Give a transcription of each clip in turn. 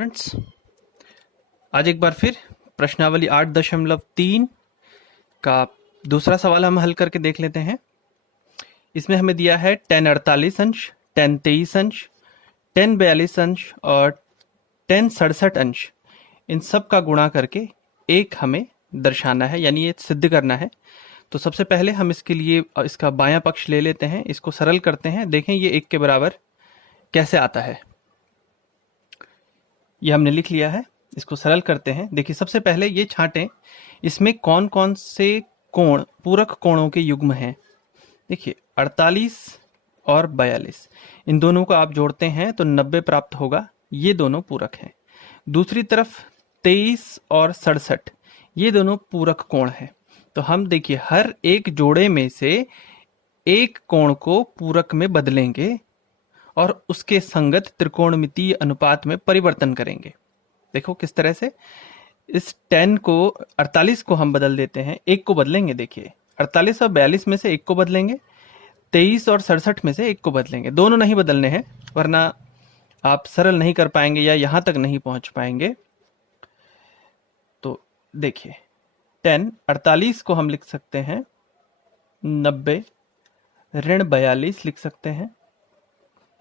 Students, आज एक बार फिर प्रश्नावली 8.3 का दूसरा सवाल हम हल करके देख लेते हैं। इसमें हमें दिया है 10 48 अंश, 10 23 अंश, 10 42 अंश और 10 67 अंश। इन सब का गुणा करके एक हमें दर्शाना है, यानी ये सिद्ध करना है। तो सबसे पहले हम इसके लिए इसका बायां पक्ष ले लेते हैं, इसको सरल करते हैं। देखें ये एक के बराबर कैसे आता है। ये हमने लिख लिया है, इसको सरल करते हैं। देखिए सबसे पहले ये छांटें, इसमें कौन कौन से कोण पूरक कोणों के युग्म हैं। देखिए 48 और 42, इन दोनों को आप जोड़ते हैं तो 90 प्राप्त होगा। ये दोनों पूरक हैं। दूसरी तरफ 23 और 67, ये दोनों पूरक कोण हैं। तो हम देखिए हर एक जोड़े में से एक कोण को पूरक में बदलेंगे और उसके संगत त्रिकोणमितीय अनुपात में परिवर्तन करेंगे। देखो किस तरह से, इस 10 को 48 को हम बदल देते हैं, एक को बदलेंगे। देखिए 48 और 42 में से एक को बदलेंगे, 23 और 67 में से एक को बदलेंगे। दोनों नहीं बदलने हैं, वरना आप सरल नहीं कर पाएंगे या यहां तक नहीं पहुंच पाएंगे। तो देखिए 10 48 को हम लिख सकते हैं 90 ऋण 42 लिख सकते हैं।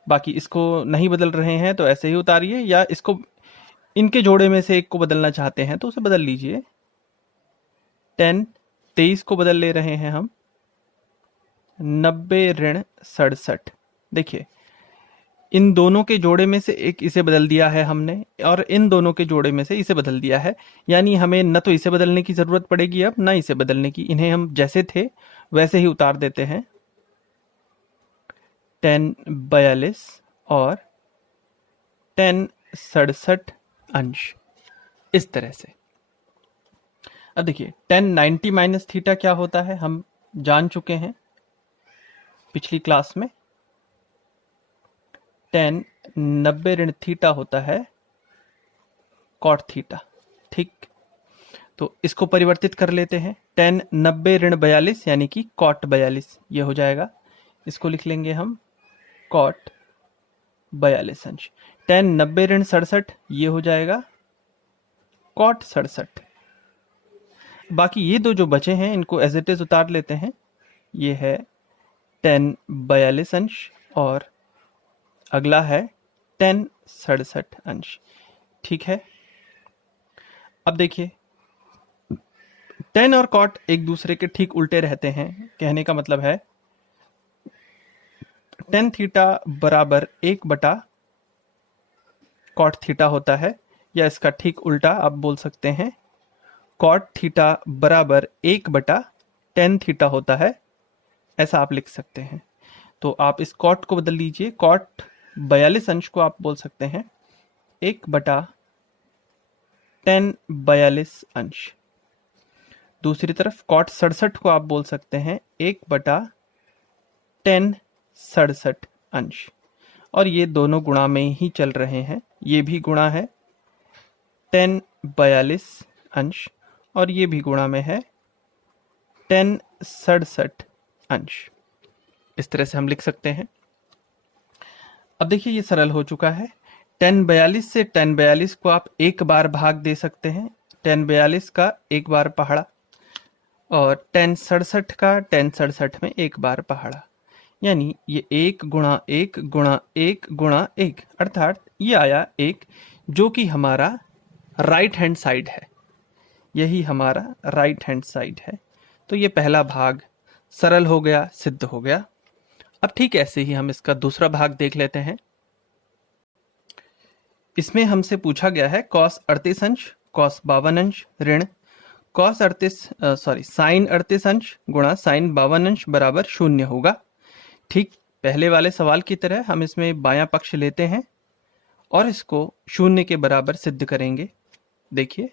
बाकी इसको नहीं बदल रहे हैं तो ऐसे ही उतारिए, या इसको इनके जोड़े में से एक को बदलना चाहते हैं तो उसे बदल लीजिए। 10 23 को बदल ले रहे हैं हम, 90 ऋण 67। देखिए इन दोनों के जोड़े में से एक इसे बदल दिया है हमने, और इन दोनों के जोड़े में से इसे बदल दिया है। यानी हमें न तो इसे बदलने की जरूरत पड़ेगी अब, न इसे बदलने की। इन्हें हम जैसे थे वैसे ही उतार देते हैं। 10 42 और 10 67 अंश, इस तरह से। अब देखिए 10 90 माइनस थीटा क्या होता है, हम जान चुके हैं पिछली क्लास में। 10 90 ऋण थीटा होता है कॉट थीटा। ठीक, तो इसको परिवर्तित कर लेते हैं। 10 90 ऋण 42 यानी कि कॉट 42 ये हो जाएगा। इसको लिख लेंगे हम कॉट 42 अंश। 10 90 ऋण 67 ये हो जाएगा कॉट 67। बाकी ये दो जो बचे हैं इनको एज इट इज उतार लेते हैं। ये है 10 42 अंश और अगला है 10 67 अंश। ठीक है, अब देखिए 10 और कॉट एक दूसरे के ठीक उल्टे रहते हैं। कहने का मतलब है 10 थीटा बराबर 1 बटा कॉट थीटा होता है, या इसका ठीक उल्टा आप बोल सकते हैं कॉट थीटा बराबर 1 बटा 10 थीटा होता है, ऐसा आप लिख सकते हैं। तो आप इस कॉट को बदल लीजिए, कॉट 42 अंश को आप बोल सकते हैं 1 बटा 10 42 अंश। दूसरी तरफ कॉट 67 को आप बोल सकते हैं 1 बटा 10 67 अंश। और ये दोनों गुणा में ही चल रहे हैं, ये भी गुणा है 10 42 अंश और ये भी गुणा में है 10 67 अंश। इस तरह से हम लिख सकते हैं। अब देखिए ये सरल हो चुका है। 10 42 से 10 42 को आप एक बार भाग दे सकते हैं, 10 42 का एक बार पहाड़ा, और 10 67 का 10 67 में एक बार पहाड़ा। यानी ये 1 गुणा 1 गुणा 1 गुणा 1, अर्थात ये आया 1, जो कि हमारा राइट हैंड साइड है। यही हमारा राइट हैंड साइड है। तो ये पहला भाग सरल हो गया, सिद्ध हो गया। अब ठीक ऐसे ही हम इसका दूसरा भाग देख लेते हैं। इसमें हमसे पूछा गया है कॉस 38 अंश कॉस 52 अंश ऋण कॉस 38 साइन 38 अंश गुणा साइन 52 अंश बराबर 0 होगा। ठीक पहले वाले सवाल की तरह हम इसमें बायां पक्ष लेते हैं और इसको 0 के बराबर सिद्ध करेंगे। देखिए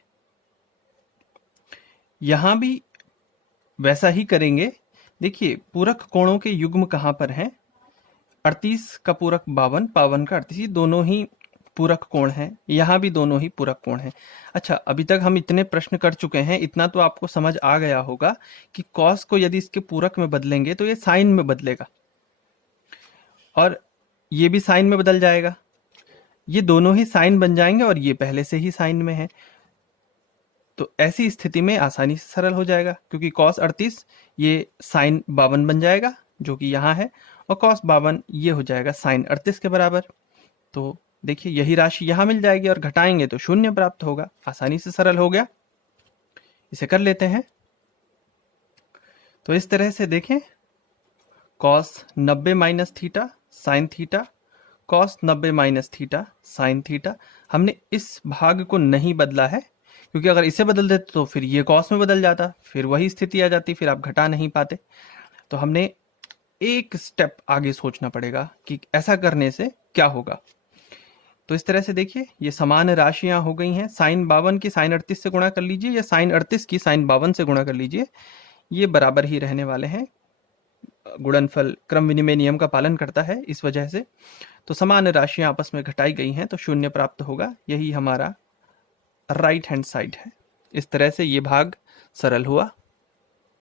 यहां भी वैसा ही करेंगे। देखिए पूरक कोणों के युग्म कहां पर हैं, 38 का पूरक 52, 52 का 38, दोनों ही पूरक कोण हैं। यहां भी दोनों ही पूरक कोण हैं। अच्छा, अभी तक हम इतने प्रश्न कर चुके हैं, इतना तो आपको समझ आ गया होगा कि कॉस को यदि इसके पूरक में बदलेंगे तो ये साइन में बदलेगा और ये भी साइन में बदल जाएगा। ये दोनों ही साइन बन जाएंगे और ये पहले से ही साइन में है, तो ऐसी स्थिति में आसानी से सरल हो जाएगा, क्योंकि cos 38 ये साइन 52 बन जाएगा जो कि यहाँ है, और cos 52 ये हो जाएगा साइन 38 के बराबर। तो देखिए यही राशि यहाँ मिल जाएगी और घटाएंगे तो शून्य प्राप्त होगा। आसानी से सरल हो गया। इसे कर लेते हैं। तो इस तरह से देखें, cos 90 minus theta sine theta, cos 90 minus theta sine theta. हमने इस भाग को नहीं बदला है, क्योंकि अगर इसे बदल देते तो फिर ये cos में बदल जाता, फिर वही स्थिति आ जाती, फिर आप घटा नहीं पाते। तो हमने एक स्टेप आगे सोचना पड़ेगा कि ऐसा करने से क्या होगा। तो इस तरह से देखिए, ये समान राशियां हो गई हैं। साइन 52 की साइन 38 से गुणा कर लीजिए, या साइन 38 की साइन 52 से गुणा कर लीजिए, ये बराबर ही रहने वाले हैं। गुणनफल क्रम विनिमय नियम का पालन करता है, इस वजह से तो समान राशियां आपस में घटाई गई हैं तो शून्य प्राप्त होगा। यही हमारा राइट हैंड साइड है। इस तरह से ये भाग सरल हुआ।